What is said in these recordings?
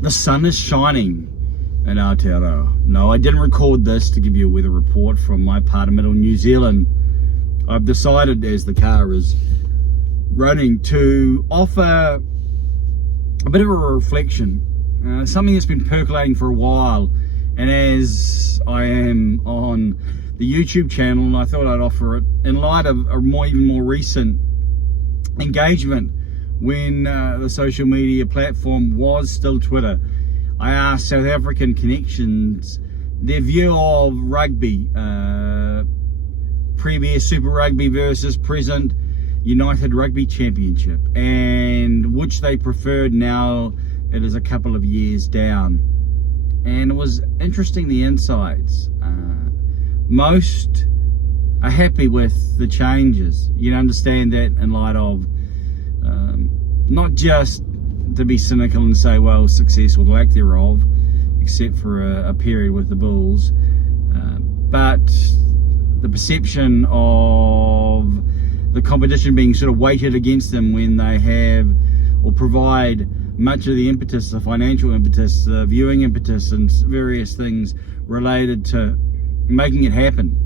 The sun is shining in Aotearoa. No, I didn't record this to give you a weather report from my part of middle New Zealand. I've decided, as the car is running, to offer a bit of a reflection, something that's been percolating for a while, and as I am on the YouTube channel, I thought I'd offer it in light of a even more recent engagement when the social media platform was still Twitter. I asked South African connections their view of rugby, previous Super Rugby versus present United Rugby Championship, and which they preferred now it is a couple of years down. And it was interesting, the insights. Most are happy with the changes. You can understand that in light of not just to be cynical and say, well, success or lack thereof, except for a period with the Bulls, but the perception of the competition being sort of weighted against them when they have or provide much of the impetus, the financial impetus, the viewing impetus, and various things related to making it happen.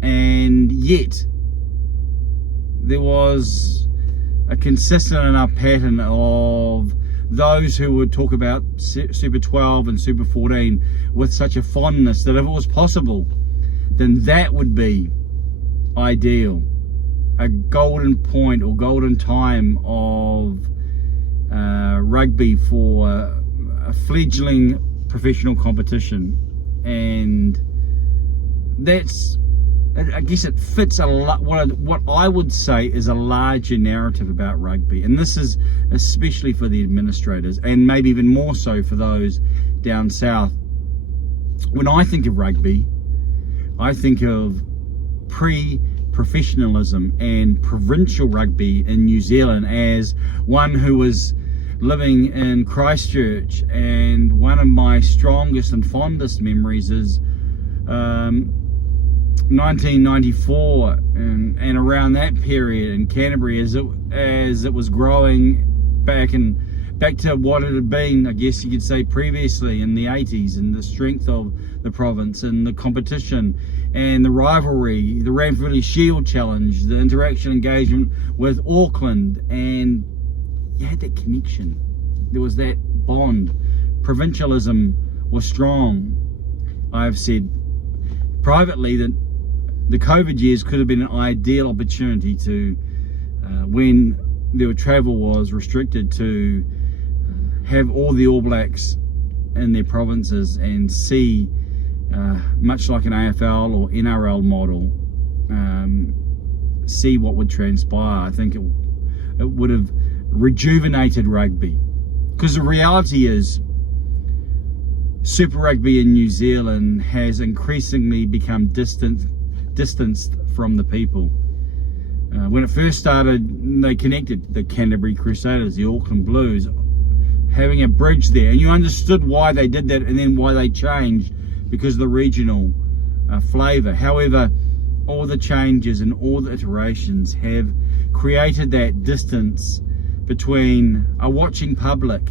And yet there was a consistent enough pattern of those who would talk about Super 12 and Super 14 with such a fondness that if it was possible, then that would be ideal, a golden point or golden time of rugby for a fledgling professional competition. And that's, I guess it fits a lot what I would say is a larger narrative about rugby, and this is especially for the administrators, and maybe even more so for those down south. When I think of rugby, I think of pre-professionalism and provincial rugby in New Zealand. As one who was living in Christchurch, and one of my strongest and fondest memories is 1994 and around that period in Canterbury, as it was growing back to what it had been, I guess you could say, previously in the 80s, and the strength of the province and the competition and the rivalry, the Ranfurly Shield Challenge, the interaction engagement with Auckland, and you had that connection. There was that bond. Provincialism was strong. I've said privately that the COVID years could have been an ideal opportunity to, when their travel was restricted, to have all the All Blacks in their provinces and see, much like an AFL or NRL model, see what would transpire. I think it would have rejuvenated rugby, because the reality is Super Rugby in New Zealand has increasingly become distanced from the people. When it first started, they connected the Canterbury Crusaders, the Auckland Blues, having a bridge there, and you understood why they did that and then why they changed, because of the regional flavour. However, all the changes and all the iterations have created that distance between a watching public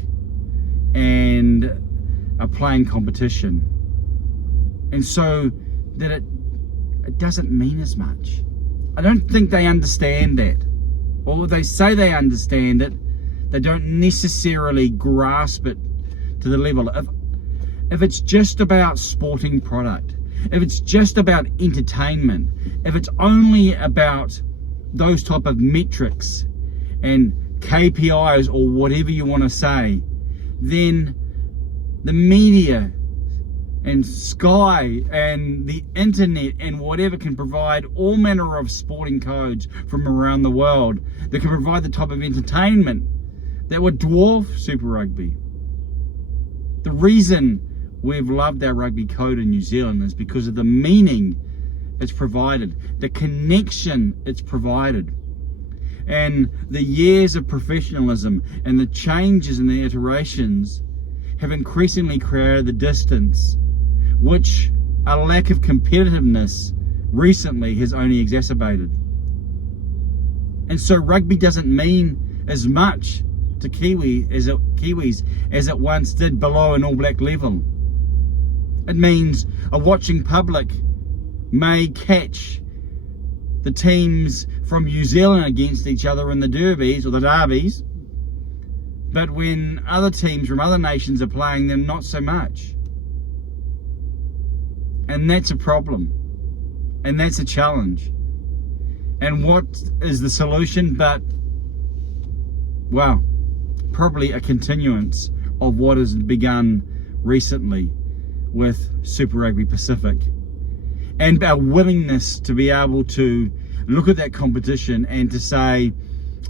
and a playing competition, and so that it doesn't mean as much. I don't think they understand that, or they say they understand it, they don't necessarily grasp it to the level. If it's just about sporting product, if it's just about entertainment, if it's only about those type of metrics and KPIs or whatever you want to say, then the media and Sky and the internet and whatever can provide all manner of sporting codes from around the world that can provide the type of entertainment that would dwarf Super Rugby. The reason we've loved our rugby code in New Zealand is because of the meaning it's provided, the connection it's provided, and the years of professionalism and the changes and the iterations have increasingly created the distance, which a lack of competitiveness recently has only exacerbated. And so rugby doesn't mean as much to Kiwis as it once did below an All Black level. It means a watching public may catch the teams from New Zealand against each other in the derbies or the derbies, but when other teams from other nations are playing them, not so much. And that's a problem, and that's a challenge. And what is the solution but, well, probably a continuance of what has begun recently with Super Rugby Pacific, and our willingness to be able to look at that competition and to say,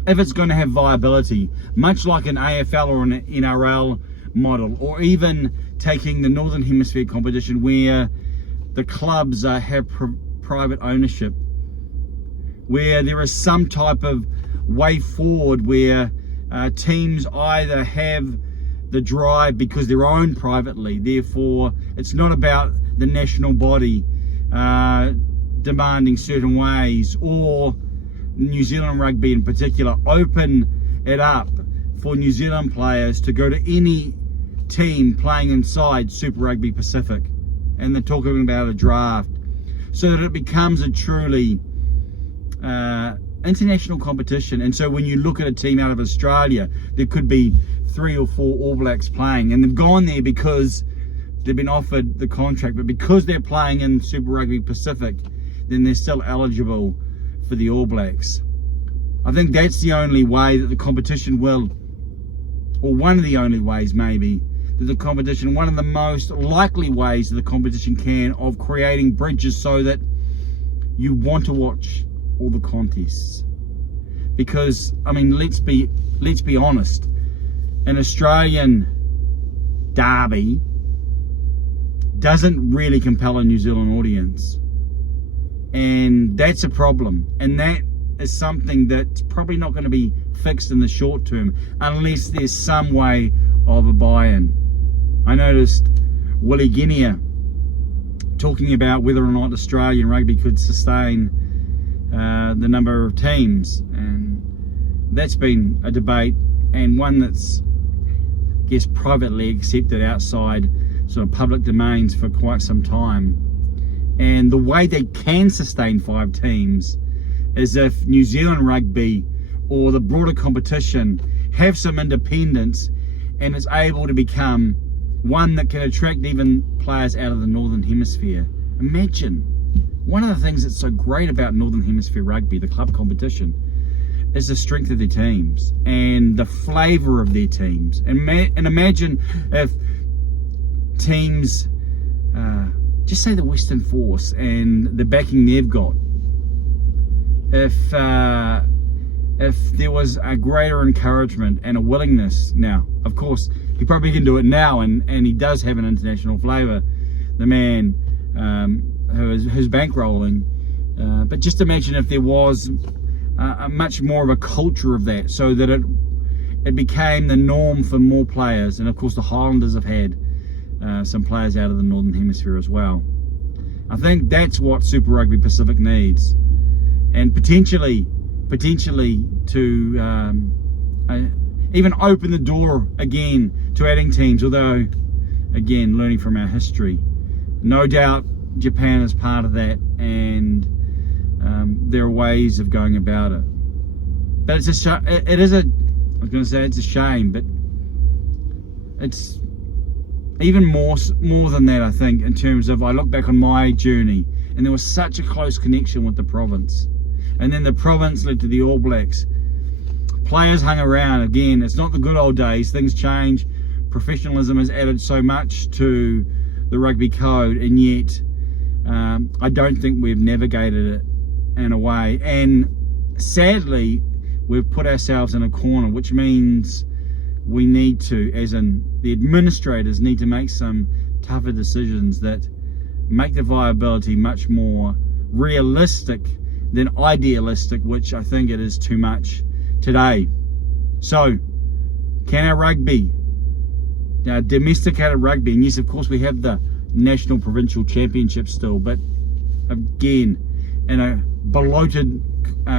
if it's going to have viability, much like an AFL or an NRL model, or even taking the Northern Hemisphere competition where the clubs have private ownership, where there is some type of way forward where teams either have the drive because they're owned privately, therefore it's not about the national body demanding certain ways, or New Zealand Rugby in particular open it up for New Zealand players to go to any team playing inside Super Rugby Pacific, and they're talking about a draft, so that it becomes a truly international competition. And so when you look at a team out of Australia, there could be 3 or 4 All Blacks playing, and they've gone there because they've been offered the contract, but because they're playing in Super Rugby Pacific, then they're still eligible for the All Blacks. I think that's the only way that the competition will, or one of the only ways maybe, that the competition, one of the most likely ways that the competition can, of creating bridges so that you want to watch all the contests. Because, I mean, let's be honest, an Australian derby doesn't really compel a New Zealand audience, and that's a problem, and that is something that's probably not going to be fixed in the short term unless there's some way of a buy-in. I noticed Willie Guinea talking about whether or not Australian rugby could sustain the number of teams, and that's been a debate, and one that's, I guess, privately accepted outside sort of public domains for quite some time. And the way they can sustain 5 teams is if New Zealand Rugby or the broader competition have some independence and is able to become one that can attract even players out of the Northern Hemisphere. Imagine, one of the things that's so great about Northern Hemisphere Rugby, the club competition, is the strength of their teams and the flavour of their teams. And imagine if teams, just say the Western Force and the backing they've got, if there was a greater encouragement and a willingness. Now, of course, he probably can do it now, and he does have an international flavour, the man who's bankrolling. But just imagine if there was a much more of a culture of that, so that it became the norm for more players. And of course, the Highlanders have had some players out of the Northern Hemisphere as well. I think that's what Super Rugby Pacific needs, and potentially to even open the door again to adding teams, although again, learning from our history, no doubt Japan is part of that, and there are ways of going about it. But it's a shame, but it's even more than that, I think, in terms of, I look back on my journey, and there was such a close connection with the province, and then the province led to the All Blacks. Players hung around. Again, it's not the good old days, things change, professionalism has added so much to the rugby code, and yet I don't think we've navigated it in a way, and sadly we've put ourselves in a corner, which means we need to, as in the administrators, need to make some tougher decisions that make the viability much more realistic than idealistic, which I think it is too much today. So, can our rugby, our domesticated rugby, and yes, of course we have the national provincial championship still, but again, in a bloated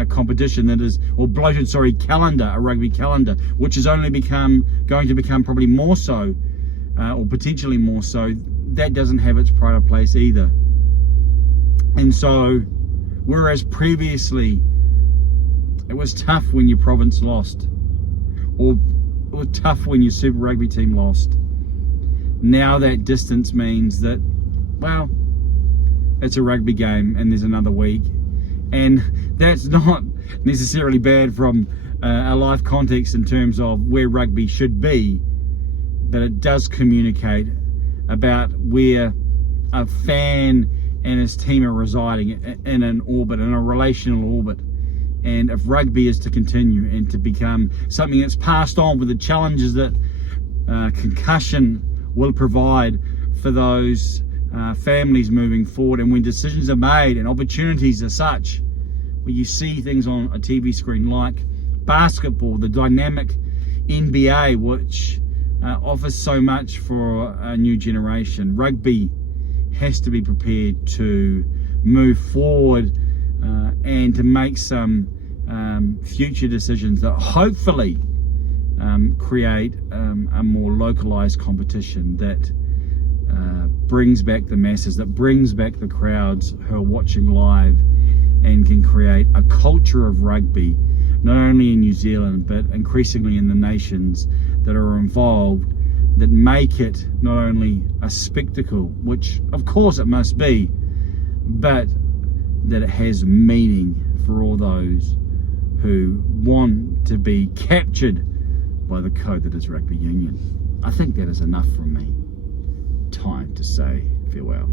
competition that is, or bloated, sorry, calendar, a rugby calendar, which is only going to become probably more so, or potentially more so, that doesn't have its pride of place either. And so, whereas previously it was tough when your province lost, or it was tough when your Super Rugby team lost, now that distance means that, well, it's a rugby game and there's another week. And that's not necessarily bad from a life context in terms of where rugby should be, but it does communicate about where a fan and his team are residing in an orbit, in a relational orbit. And if rugby is to continue and to become something that's passed on with the challenges that concussion will provide for those families moving forward, and when decisions are made and opportunities are such, where you see things on a TV screen like basketball, the dynamic NBA, which offers so much for a new generation, rugby has to be prepared to move forward and to make some future decisions that hopefully create a more localized competition that brings back the masses, that brings back the crowds who are watching live, and can create a culture of rugby, not only in New Zealand, but increasingly in the nations that are involved, that make it not only a spectacle, which of course it must be, but that it has meaning for all those who want to be captured by the code that is rugby union. I think that is enough from me. Time to say farewell.